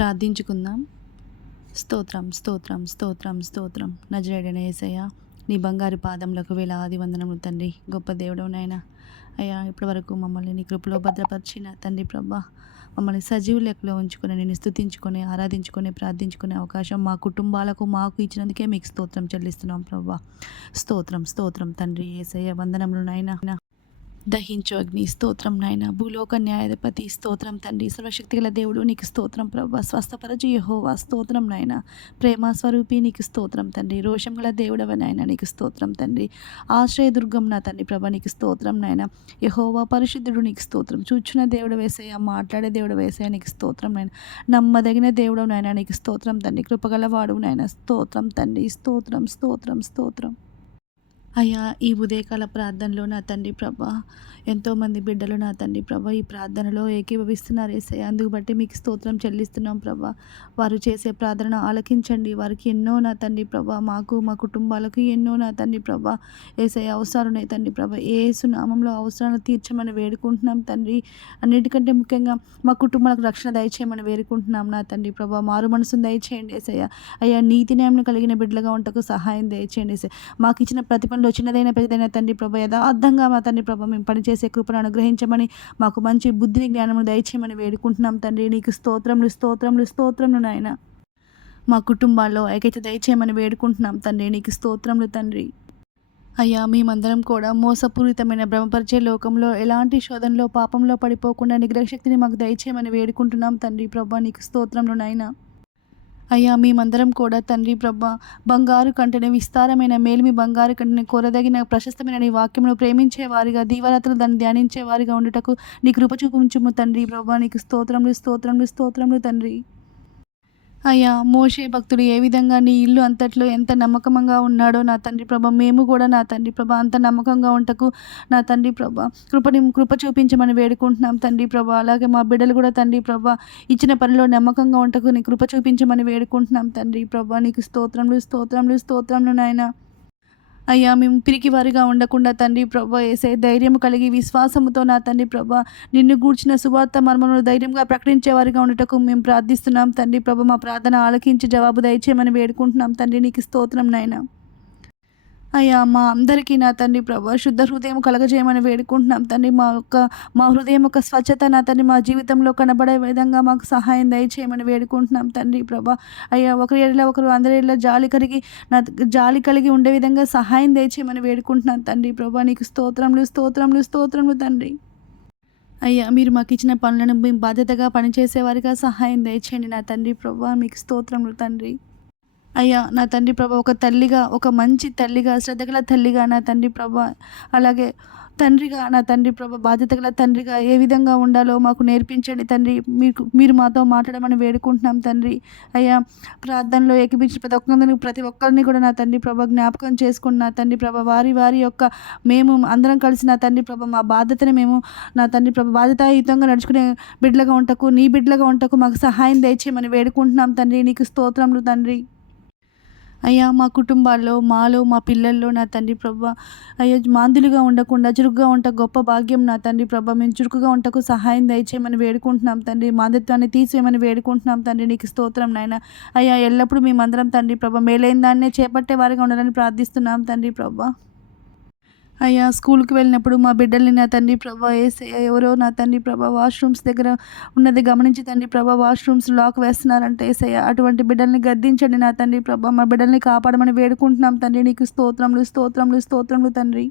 ప్రార్థించుకుందాం. స్తోత్రం స్తోత్రం స్తోత్రం స్తోత్రం నజరేయుడైన యేసయ్య, నీ బంగారు పాదములకు వేలాది వందనములు తండ్రి. గొప్ప దేవుడవు నాయన. అయ్యా, ఇప్పటివరకు మమ్మల్ని నీ కృపలో భద్రపరిచిన తండ్రి ప్రభా, మమ్మల్ని సజీవ లెక్కలో ఉంచుకొని నేను స్తుతించుకొని ఆరాధించుకొని ప్రార్థించుకునే అవకాశం మా కుటుంబాలకు మాకు ఇచ్చినందుకే మీకు స్తోత్రం చెల్లిస్తున్నాం ప్రభా. స్తోత్రం స్తోత్రం తండ్రి యేసయ్య, వందనములు నాయన. దహించు అగ్ని స్తోత్రం నాయన. భూలోక న్యాయాధిపతి స్తోత్రం తండ్రి. సర్వశక్తి గల దేవుడు నీకు స్తోత్రం ప్రభా. స్వస్థపరచు యెహోవా స్తోత్రం నాయన. ప్రేమ స్వరూపి నీకు స్తోత్రం తండ్రి. రోషం గల దేవుడవ నాయన నీకు స్తోత్రం తండ్రి. ఆశ్రయదుర్గం నా తండ్రి ప్రభా నీకు స్తోత్రం నాయన. యెహోవా పరిశుద్ధుడు నీకు స్తోత్రం. చూచున్న దేవుడు వేసయ్య, మాట్లాడే దేవుడు వేసయ్య నీకు స్తోత్రం నాయన. నమ్మదగిన దేవుడు నాయన నీకు స్తోత్రం తండ్రి. కృపగల వాడు నాయన స్తోత్రం తండ్రి. స్తోత్రం స్తోత్రం స్తోత్రం. అయ్యా, ఈ ఉదయకాల ప్రార్థనలో నా తండ్రి ప్రభా, ఎంతోమంది బిడ్డలు నా తండ్రి ప్రభా ఈ ప్రార్థనలో ఏకీభవిస్తున్నారు యేసయ్య. అందుకు బట్టి మీకు స్తోత్రం చెల్లిస్తున్నాం ప్రభా. వారు చేసే ప్రార్థన ఆలకించండి. వారికి ఎన్నో నా తండ్రి ప్రభా, మాకు మా కుటుంబాలకు ఎన్నో నా తండ్రి ప్రభా యేసయ్య అవసరాలు ఉన్నాయి తండ్రి ప్రభా. యేసు నామంలో అవసరాలను తీర్చమని వేడుకుంటున్నాం తండ్రి. అన్నిటికంటే ముఖ్యంగా మా కుటుంబాలకు రక్షణ దయచేయమని వేడుకుంటున్నాం నా తండ్రి ప్రభా. మారు మనసును దయచేయండి యేసయ్య. అయ్యా, నీతి న్యాయం కలిగిన బిడ్డలుగా ఉంటకు సహాయం దయచేయండి యేసయ్య. మాకు ఇచ్చిన ప్రతి పనిలో చిన్నదైన పెద్దదైన తండ్రి ప్రభా యథార్థంగా మా తండ్రి ప్రభా మేము పనిచేసే కృపను అనుగ్రహించమని, మాకు మంచి బుద్ధిని జ్ఞానము దయచేయమని వేడుకుంటున్నాం తండ్రి. నీకు స్తోత్రములు స్తోత్రములు స్తోత్రములు నాయన. మా కుటుంబాల్లో ఐక్యత దయచేయమని వేడుకుంటున్నాం తండ్రి. నీకు స్తోత్రములు తండ్రి. అయ్యా, మేమందరం కూడా మోసపూరితమైన భ్రమపరిచే లోకంలో ఎలాంటి శోధనలో పాపంలో పడిపోకుండా నిగ్రహశక్తిని మాకు దయచేయమని వేడుకుంటున్నాం తండ్రి ప్రభా. నీకు స్తోత్రములు నాయన. అయ్యా, మేమందరం కూడా తండ్రి ప్రభా బంగారు కంటని విస్తారమైన మేలిమి బంగారు కంటని కోరదగిన ప్రశస్తమైన నీ వాక్యమును ప్రేమించేవారిగా, దీవరాత్రులు దాన్ని ధ్యానించేవారిగా ఉండుటకు నీ కృప చూపించుము తండ్రి ప్రభా. నీకు స్తోత్రములు స్తోత్రములు స్తోత్రములు తండ్రి. అయ్యా, మోషే భక్తుడు ఏ విధంగా నీ ఇల్లు అంతట్లో ఎంత నమ్మకంగా ఉన్నాడో నా తండ్రి ప్రభా, మేము కూడా నా తండ్రి ప్రభా అంత నమ్మకంగా ఉంటకు నా తండ్రి ప్రభా కృప చూపించమని వేడుకుంటున్నాం తండ్రి ప్రభా. అలాగే మా బిడ్డలు కూడా తండ్రి ప్రభా ఇచ్చిన పనిలో నమ్మకంగా ఉంటకు నీ కృప చూపించమని వేడుకుంటున్నాం తండ్రి ప్రభా. నీకు స్తోత్రములు స్తోత్రములు స్తోత్రములు నాయన. అయ్యా, మేము పిరికివారిగా ఉండకుండా తండ్రి ప్రభా యేసే ధైర్యం కలిగి విశ్వాసముతో నా తండ్రి ప్రభా నిన్ను గూర్చిన సువార్త మర్మమును ధైర్యంగా ప్రకటించేవారిగా ఉండటకు మేము ప్రార్థిస్తున్నాం తండ్రి ప్రభా. మా ప్రార్థన ఆలకించి జవాబు దయచేయమని వేడుకుంటున్నాం తండ్రి. నీకు స్తోత్రం నాయన. అయ్యా, మా అందరికీ నా తండ్రి ప్రభా శుద్ధ హృదయం కలగజేయమని వేడుకుంటున్నాం తండ్రి. మా హృదయం యొక్క స్వచ్ఛత నా తండ్రి మా జీవితంలో కనబడే విధంగా మాకు సహాయం దయచేయమని వేడుకుంటున్నాం తండ్రి ప్రభా. అయ్యా, ఒకరి ఏళ్ళ ఒకరు అందరి ఏళ్ళ జాలి కలిగి ఉండే విధంగా సహాయం దయచేయమని వేడుకుంటున్నాం తండ్రి ప్రభా. నీకు స్తోత్రములు స్తోత్రములు స్తోత్రములు తండ్రి. అయ్యా, మీరు మాకు ఇచ్చిన పనులను మేము బాధ్యతగా పనిచేసేవారిగా సహాయం దయచేయండి నా తండ్రి ప్రభా. మీకు స్తోత్రములు తండ్రి. అయ్యా, నా తండ్రి ప్రభా ఒక తల్లిగా, ఒక మంచి తల్లిగా, శ్రద్ధగల తల్లిగా నా తండ్రి ప్రభా, అలాగే తండ్రిగా నా తండ్రి ప్రభా బాధ్యత గల తండ్రిగా ఏ విధంగా ఉండాలో మాకు నేర్పించండి తండ్రి. మీరు మాతో మాట్లాడమని వేడుకుంటున్నాం తండ్రి. అయ్యా, ప్రార్థనలో ఏకీపించిన ప్రతి ఒక్కరిని కూడా నా తండ్రి ప్రభా జ్ఞాపకం చేసుకుని నా తండ్రి ప్రభా వారి యొక్క మేము అందరం కలిసి నా తండ్రి ప్రభా మా బాధ్యతని మేము నా తండ్రి ప్రభా బాధ్యతాయుతంగా నడుచుకునే బిడ్డలుగా ఉంటకు, నీ బిడ్డలుగా ఉంటకు మాకు సహాయం దయచేయమని వేడుకుంటున్నాం తండ్రి. నీకు స్తోత్రములు తండ్రి. అయ్యా, మా కుటుంబాల్లో మాలో మా పిల్లల్లో నా తండ్రి ప్రభా అయ్యా మాందులుగా ఉండకుండా చురుగ్గా ఉంట గొప్ప భాగ్యం నా తండ్రి ప్రభా. మేము చురుకుగా ఉంటకు సహాయం దయచేయమని వేడుకుంటున్నాం తండ్రి. మాంద్యత్వాన్ని తీసేయమని వేడుకుంటున్నాం తండ్రి. నీకు స్తోత్రం నాయన. అయ్యా, ఎల్లప్పుడూ మేమందరం తండ్రి ప్రభా మేలైన దాన్నే చేపట్టే వారిగా ఉండాలని ప్రార్థిస్తున్నాం తండ్రి ప్రభా. అయ్యా, స్కూల్కి వెళ్ళినప్పుడు మా బిడ్డల్ని నా తండ్రి ప్రభా ఎవరో నా తండ్రి ప్రభా వాష్రూమ్స్ దగ్గర ఉన్నది గమనించి తండ్రి ప్రభా వాష్రూమ్స్ లాక్ వేస్తున్నారంటే ఏసయ్య అటువంటి బిడ్డల్ని గద్దించండి నా తండ్రి ప్రభా. మా బిడ్డల్ని కాపాడమని వేడుకుంటున్నాం తండ్రి. నీకు స్తోత్రములు స్తోత్రములు స్తోత్రములు తండ్రి.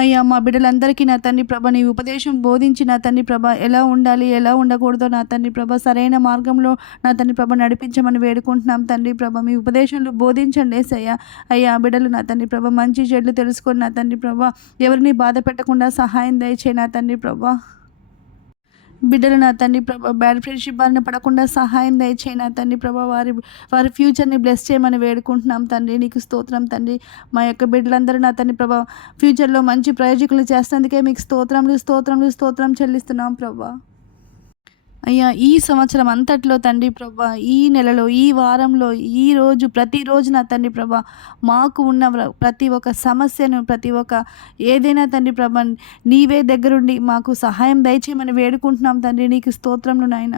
అయ్యా, మా బిడ్డలందరికీ నా తండ్రి ప్రభా నీ ఉపదేశం బోధించి నా తండ్రి ప్రభా ఎలా ఉండాలి ఎలా ఉండకూడదో నా తండ్రి ప్రభా సరైన మార్గంలో నా తండ్రి ప్రభా నడిపించమని వేడుకుంటున్నాం తండ్రి ప్రభా. మీ ఉపదేశంలో బోధించండి యేసయ్య. అయ్యా, బిడ్డలు నా తండ్రి ప్రభా మంచి చెడులు తెలుసుకొని నా తండ్రి ప్రభా ఎవరిని బాధ పెట్టకుండా సహాయం దయచేయి నా తండ్రి ప్రభా. బిడ్డలు నా తండ్రి ప్రభా బ్యాడ్ ఫ్రెండ్షిప్ బారిన పడకుండా సహాయం దయచేయి నా తండ్రి ప్రభా. వారి ఫ్యూచర్ని బ్లెస్ చేయమని వేడుకుంటున్నాం తండ్రి. నీకు స్తోత్రం తండ్రి. మా యొక్క బిడ్డలందరూ నా తండ్రి ప్రభా ఫ్యూచర్లో మంచి ప్రయోజకులు చేస్తున్నందుకే మీకు స్తోత్రములు స్తోత్రములు స్తోత్రం చెల్లిస్తున్నాం ప్రభా. అయ్యా, ఈ సంవత్సరం అంతట్లో తండ్రి ప్రభా ఈ నెలలో ఈ వారంలో ఈరోజు ప్రతిరోజు నా తండ్రి ప్రభా మాకు ఉన్న ప్రతి ఒక్క సమస్యను ప్రతి ఒక్క ఏదైనా తండ్రి ప్రభా నీవే దగ్గరుండి మాకు సహాయం దయచేయమని వేడుకుంటున్నాం తండ్రి. నీకు స్తోత్రములు నాయన.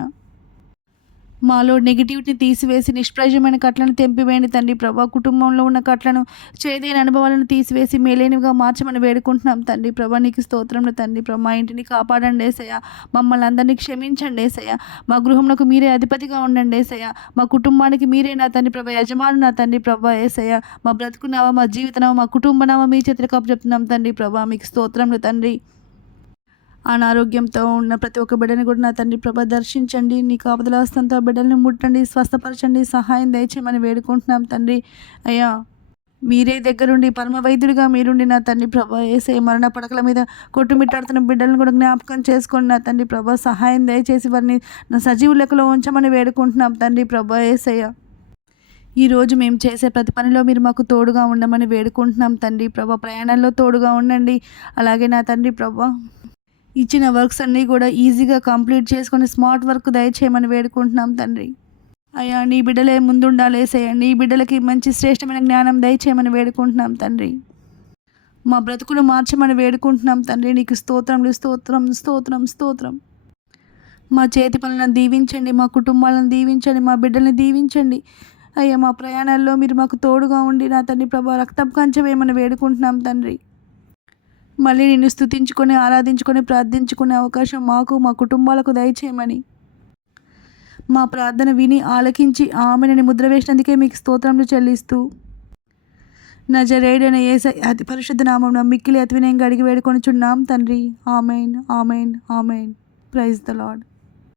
మాలో నెగిటివిటీని తీసివేసి నిష్ప్రయోజనమైన కట్లను తెంపివేయండి తండ్రి ప్రభా. కుటుంబంలో ఉన్న కట్లను, చేదైన అనుభవాలను తీసివేసి మేలైనవిగా మార్చమని వేడుకుంటున్నాం తండ్రి ప్రభా. నీకు స్తోత్రములు తండ్రి ప్రభా. మా ఇంటిని కాపాడండి యేసయ్య. మమ్మల్ని అందరినీ క్షమించండి యేసయ్య. మా గృహంలోకి మీరే అధిపతిగా ఉండండి యేసయ్య. మా కుటుంబానికి మీరే నా తండ్రి ప్రభా యజమాను నా తండ్రి ప్రభా యేసయ్య. మా బ్రతుకున్నావా, మా జీవితనావా, మా కుటుంబనావా మీ చేతులకు అప్పచెప్తున్నాం తండ్రి ప్రభా. మీకు స్తోత్రములు తండ్రి. అనారోగ్యంతో ఉన్న ప్రతి ఒక్క బిడ్డని కూడా నా తండ్రి ప్రభా దర్శించండి. నీ కాపుదల హస్తంతో బిడ్డల్ని ముట్టండి, స్వస్థపరచండి, సహాయం దయచేయమని వేడుకుంటున్నాం తండ్రి. అయ్యా మీరే దగ్గరుండి పరమ వైద్యుడిగా మీరుండి నా తండ్రి ప్రభా యేసయ్య. మరణ పడకల మీద కొట్టుమిట్టాడుతున్న బిడ్డలను కూడా జ్ఞాపకం చేసుకోండి నా తండ్రి ప్రభా. సహాయం దయచేసి వారిని నా సజీవ లెక్కలో ఉంచమని వేడుకుంటున్నాం తండ్రి ప్రభా యేసయ్య. ఈరోజు మేము చేసే ప్రతి పనిలో మీరు మాకు తోడుగా ఉండమని వేడుకుంటున్నాం తండ్రి ప్రభా. ప్రయాణాల్లో తోడుగా ఉండండి. అలాగే నా తండ్రి ప్రభా ఇచ్చిన వర్క్స్ అన్నీ కూడా ఈజీగా కంప్లీట్ చేసుకొని స్మార్ట్ వర్క్ దయచేయమని వేడుకుంటున్నాం తండ్రి. అయ్యా నీ బిడ్డలే ముందుండాలి యేసయ్య. నీ బిడ్డలకి మంచి శ్రేష్టమైన జ్ఞానం దయచేయమని వేడుకుంటున్నాం తండ్రి. మా బ్రతుకులు మార్చమని వేడుకుంటున్నాం తండ్రి. నీకు స్తోత్రం స్తోత్రం స్తోత్రం స్తోత్రం. మా చేతి పనులను దీవించండి, మా కుటుంబాలను దీవించండి, మా బిడ్డల్ని దీవించండి. అయ్యా మా ప్రయాణాల్లో మీరు మాకు తోడుగా ఉండి నా తండ్రి ప్రభా రక్తపు కంచె వేయమని వేడుకుంటున్నాం తండ్రి. మళ్ళీ నిన్ను స్తుతించుకొని, ఆరాధించుకొని, ప్రార్థించుకునే అవకాశం మాకు, మా కుటుంబాలకు దయచేయమని, మా ప్రార్థన విని ఆలకించి ఆమెని ముద్ర వేసినందుకే మీకు స్తోత్రములు చెల్లిస్తూ నజరేయుడైన యేసయ్య అతి పరిశుద్ధ నామమున మిక్కిలి అతి వినయంగా అడిగి వేడుకొనుచున్నాం తండ్రి. Amen amen amen. Praise the lord.